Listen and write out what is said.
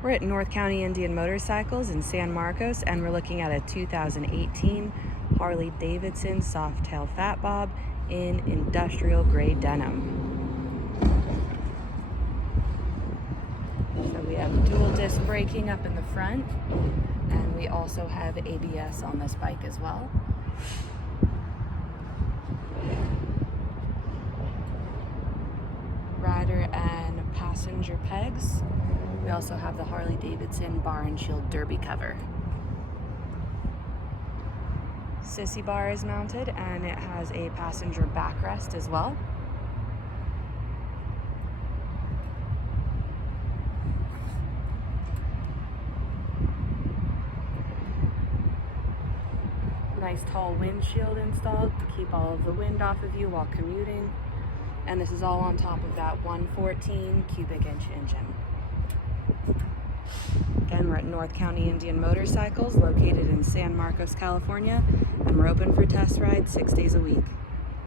We're at North County Indian Motorcycles in San Marcos, and we're looking at a 2018 Harley-Davidson Softail Fat Bob in industrial grade denim. So we have dual disc braking up in the front, and we also have ABS on this bike as well. Rider and passenger pegs. We also have the Harley-Davidson bar and shield derby cover. Sissy bar is mounted, and it has a passenger backrest as well. Nice tall windshield installed to keep all of the wind off of you while commuting. And this is all on top of that 114 cubic inch engine. Again, we're at North County Indian Motorcycles, located in San Marcos, California, and we're open for test rides 6 days a week.